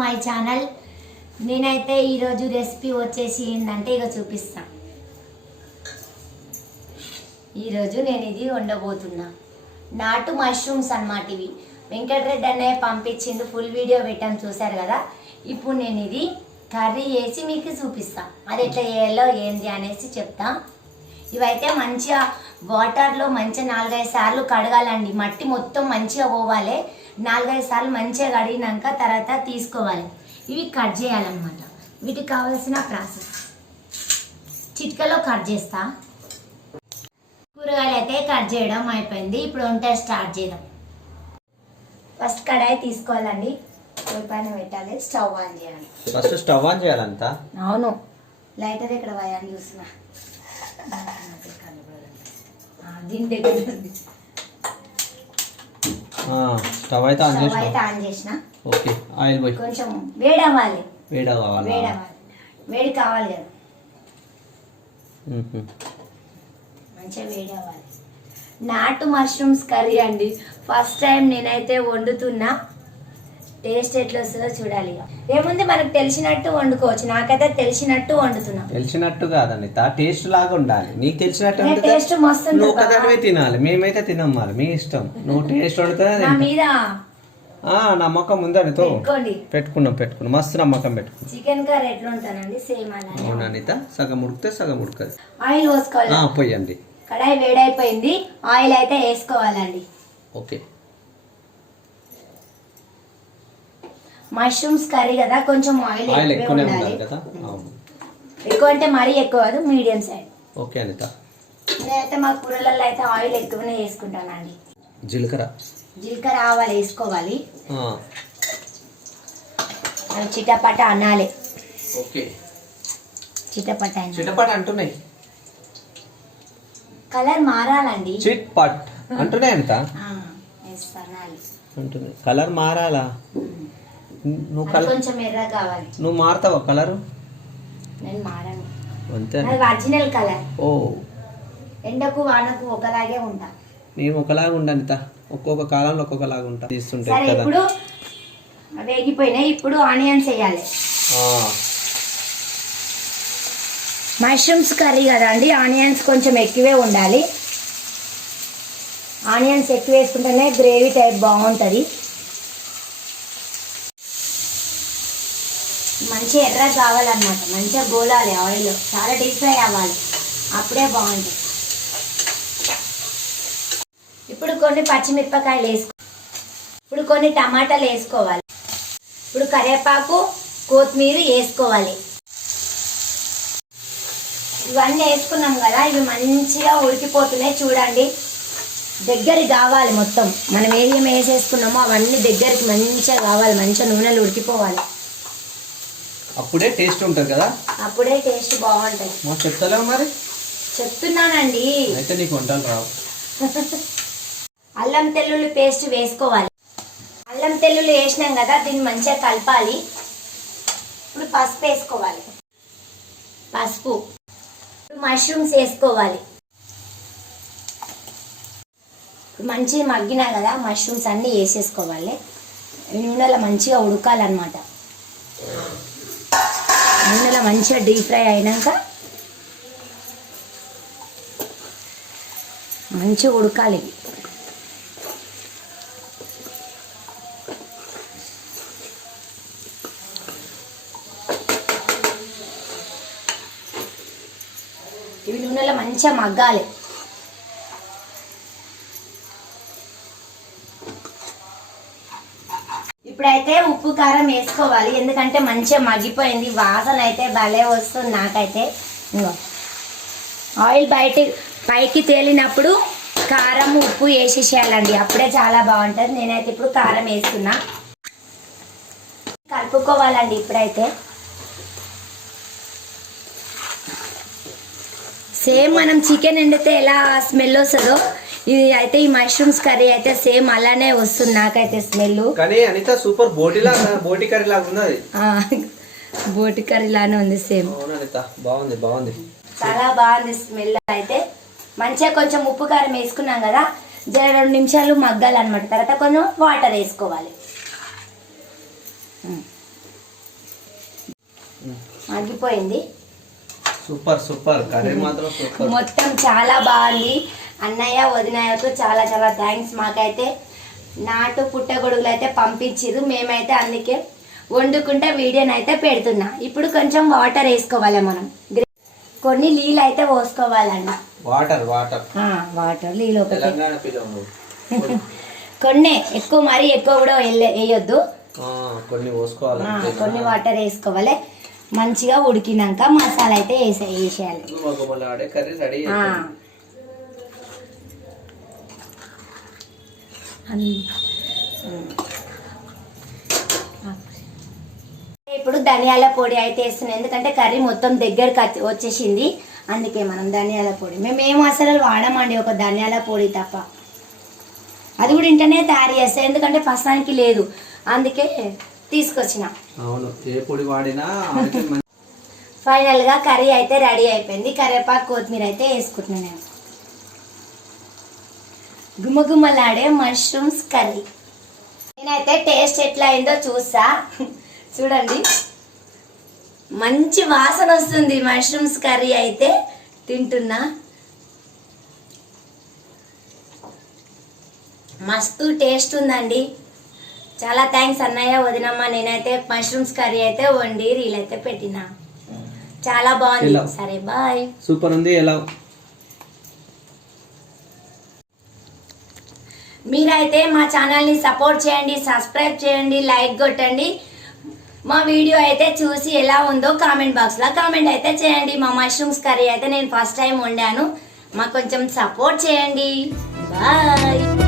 My channel. నేనైతే ఈరోజు recipe వచ్చేసి ఏంటంటే ఇక చూపిస్తా. ఈరోజు నేను ఇది వండబోతున్నా. నాటు మష్రూమ్స్ అన్నమాట ఇవి. వెంకటరెడ్డి అన్నయ్య పంపించిండు ఫుల్ వీడియో పెట్టాను చూశారు కదా? ఇప్పుడు నేను ఇది కర్రీ వేసి మీకు చూపిస్తా. అది ఎట్లా చేయాలో ఏంది అనేసి చెప్తా. ఇవైతే మంచిగా వాటర్లో మంచిగా నాలుగైదు సార్లు కడగాలండి. మట్టి మొత్తం మంచిగా పోవాలి. నాలుగైదు సార్లు మంచిగా కడిగినాక తర్వాత తీసుకోవాలి. ఇవి కట్ చేయాలన్నమాట. వీటికి కావాల్సిన ప్రాసెస్. చిట్కలో కట్ చేస్తా. కూరగాయలు అయితే కట్ చేయడం అయిపోయింది. ఇప్పుడు వంట స్టార్ట్ చేద్దాం. ఫస్ట్ కడాయి తీసుకోవాలండి. పొయ్యి పైన పెట్టాలి. స్టవ్ ఆన్ చేయాలి. ఫస్ట్ స్టవ్ ఆన్ చేయాలంతా అవును. లైటర్ ఇక్కడ పోయాను చూసిన? దీని దగ్గర. స్టవ్ అయితే ఆన్ అయితే చేసిన ఆన్ చేసిన. ఓకే ఆయిల్ పోయి. కొంచెం వేడి అవ్వాలి. వేడి కావాలా? వేడి అవ్వాలి. వేడి కావాలి కదా. మంచిగా వేడి అవ్వాలి. నాటు మష్రూమ్స్ కర్రీ అండి. ఫస్ట్ టైం నేనైతే వండుతున్నా. టేస్ట్ ఎట్లా వస్తుందో చూడాలి ఇక. ఏముంది? మనకు తెలిసినట్టు వండుకోవచ్చు. నాకైతే తెలిసినట్టు వండుతున్నా. తెలిసినట్టు కాదండి. తా టేస్ట్ లాగా ఉండాలి. నీకు తెలిసినట్టు టేస్ట్ మస్తు నువ్వు తినాలి. మేమైతే తినం మరి. మీ ఇష్టం. నువ్వు టేస్ట్ వండితే మీద? నమ్మకం ఉందని తో. పెట్టుకున్నాం పెట్టుకున్నాం. మస్తు నమ్మకం పెట్టుకున్నాం. చికెన్ కర్రీ ఎట్లా ఉంటానండి సేమ్ అలానే. అవునా అనిత? సగం ఉడికితే సగం ఉడకదు. ఆయిల్ పోసుకోవాలి? పోయండి. కడాయి వేడైపోయింది. ఆయిల్ అయితే వేసుకోవాలండి. ఓకే. మష్రూమ్స్ కర్రీ కదా కొంచెం ఆయిల్ ఆయిల్ ఎక్కువే ఎక్కువనే ఉండాలి. ఉండాలి కదా? అవును. ఎక్కువ అంటే మరీ ఎక్కువ కాదు మీడియం సైడ్. ఓకే అనిత. నేనైతే మా కూరలలో అయితే ఆయిల్ ఎక్కువనే వేసుకుంటానండి జీలకర్ర? జీలకర్ర ఆవాలు వేసుకోవాలి. ఆ, అవి చిటపట అనాలి. ఓకే. చిటపట అనాలి. చిటపట అంటున్నాయి. కలర్ మారాలండి. చిట్ పట్ అంటున్నాయి ఆ, అనాలి. అంటుంది కలర్ మారాలా? నువ్వు కలర్ కొంచెం ఎర్ర కావాలి. నువ్వు మారుతావా కలరు? నేను మారను. అంతే ఒరిజినల్ కలర్. ఓ. ఎండకు వానకు ఒకలాగే ఉంటా. మేము ఒకలాగా ఉండనిత ఒక్కొక్క కాలంలో ఒక్కొక్కలాగా ఉంటా. తీస్తుంటాయి కదా. ఇప్పుడు వేగిపోయినాయి ఇప్పుడు ఆనియన్స్ వేయాలి. మష్రూమ్స్ కర్రీ కదా అండి. ఆనియన్స్ కొంచెం ఎక్కువే ఉండాలి. ఆనియన్స్ ఎక్కువ వేసుకుంటేనే గ్రేవీ టైప్ బాగుంటుంది. మంచిగా ఎర్ర కావాలన్నమాట. మంచిగా గోలాలి ఆయిల్. చాలా డీప్ ఫ్రై అవ్వాలి. అప్పుడే బాగుంటుంది. ఇప్పుడు కొన్ని పచ్చిమిరపకాయలు వేసుకో ఇప్పుడు కొన్ని టమాటాలు వేసుకోవాలి. ఇప్పుడు కరివేపాకు కొత్తిమీర వేసుకోవాలి. ఇవన్నీ వేసుకున్నాం కదా ఇవి మంచిగా ఉడికిపోతున్నాయి చూడండి. దగ్గరికి కావాలి మొత్తం. మనం ఏం వేసేసుకున్నామో అవన్నీ దగ్గరికి మంచిగా కావాలి. మంచిగా నూనెలు ఉడికిపోవాలి. అప్పుడే టేస్ట్ ఉంటుంది కదా? అప్పుడే టేస్ట్ బాగుంటుంది. చెప్తలేవు మరి? చెప్తున్నానండి. అయితే నీకు వంటలు రావు. అల్లం తెల్లుల్లి పేస్ట్ వేసుకోవాలి. అల్లం తెల్లుల్లి వేసినాం కదా దీన్ని మంచిగా కలపాలి. ఇప్పుడు పసుపు వేసుకోవాలి. పసుపు. ఇప్పుడు మష్రూమ్స్ వేసుకోవాలి. మంచిగా మగ్గినా కదా మష్రూమ్స్ అన్నీ వేసేసుకోవాలి. నూనెలో మంచిగా ఉడకాలన్నమాట. నూనెలో మంచిగా డీప్ ఫ్రై అయినాక మంచిగా ఉడకాలి. ఇవి ఇవి నూనెలో మంచిగా మగ్గాలి. ఇప్పుడైతే ఉప్పు కారం వేసుకోవాలి. ఎందుకంటే మంచిగా మగ్గిపోయింది. వాసన అయితే భలే వస్తుంది నాకైతే. ఆయిల్ బయట పైకి తేలినప్పుడు కారం ఉప్పు వేసేసేయాలండి. అప్పుడే చాలా బాగుంటుంది. నేనైతే ఇప్పుడు కారం వేస్తున్నా. కలుపుకోవాలండి ఇప్పుడైతే. సేమ్ మనం చికెన్ వండితే ఎలా స్మెల్ వస్తుందో ఇది అయితే ఈ మష్రూమ్స్ కర్రీ అయితే సేమ్ అలానే వస్తుంది నాకైతే స్మెల్ కానీ అనిత సూపర్ బోటి బోటి కర్రీ లాగా ఉంది అది బోటి కర్రీ లానే ఉంది సేమ్ అనిత బాగుంది బాగుంది. చాలా బాగుంది స్మెల్ అయితే. మంచిగా కొంచెం ఉప్పు కారం వేసుకున్నాం కదా జర రెండు నిమిషాలు మగ్గాలన్నమాట. తర్వాత కొంచెం వాటర్ వేసుకోవాలి. మగ్గిపోయింది. Super super. కర్రీ మాత్రం సూపర్. మొత్తం చాలా బాగుంది. అన్నయ్య వదినయ్యకు చాలా చాలా థ్యాంక్స్ మాకైతే నాటు పుట్టగొడుగులు అయితే పంపించిర్రు. మేమైతే అందుకే వండుకుంటే వీడియోని అయితే పెడుతున్నా. ఇప్పుడు కొంచెం వాటర్ వేసుకోవాలి మనం. కొన్ని నీళ్ళు అయితే పోసుకోవాలండి వాటర్ వాటర్ వాటర్ నీళ్ళు కొన్ని ఎక్కువ మరీ ఎక్కువ కూడా వేయొద్దు. కొన్ని పోసుకోవాలి. కొన్ని వాటర్ వేసుకోవాలి. మంచిగా ఉడికినాక మసాలా అయితే వేసే వేసేయాలి గుమగుమలాడే కర్రీ రెడీ ఆ. అన్- ఉమ్. ఇప్పుడు ధనియాల పొడి అయితే వేస్తున్నాం. ఎందుకంటే కర్రీ మొత్తం దగ్గరకు వచ్చి- వచ్చేసింది. అందుకే మనం ధనియాల పొడి. మేము ఏం అసలు వాడమండి ఒక ధనియాల పొడి తప్ప. అది కూడా ఇంటనే తయారు చేస్తాం. ఎందుకంటే ప్రస్తుతానికి లేదు. అందుకే తీసుకొచ్చిన. అవును. ఏ పొడి వాడినా ఆడితే మంచి- ఫైనల్గా కర్రీ అయితే రెడీ అయిపోయింది. కరివేపాకు కొత్తిమీర అయితే వేసుకుంటున్నాను నేను. గుమగుమలాడే మష్రూమ్స్ కర్రీ నేనైతే టేస్ట్ ఎట్లా అయిందో చూసా. చూడండి. మంచి వాసన వస్తుంది మష్రూమ్స్ కర్రీ అయితే. తింటున్నా. మస్తు టేస్ట్ ఉందండి. చాలా థ్యాంక్స్ అన్నయ్య వదినమ్మ. నేనైతే మష్రూమ్స్ కర్రీ అయితే వండి రీల్ అయితే పెట్టినా. చాలా బాగుంది? సరే బాయ్ సూపర్ ఉంది. ఎలా? మీరైతే మా ఛానల్ని సపోర్ట్ చేయండి సబ్స్క్రైబ్ చేయండి లైక్ కొట్టండి. మా వీడియో అయితే చూసి ఎలా ఉందో కామెంట్ బాక్స్లో కామెంట్ అయితే చేయండి. మా మష్రూమ్స్ కర్రీ అయితే నేను ఫస్ట్ టైం వండాను. మాకు కొంచెం సపోర్ట్ చేయండి. బాయ్.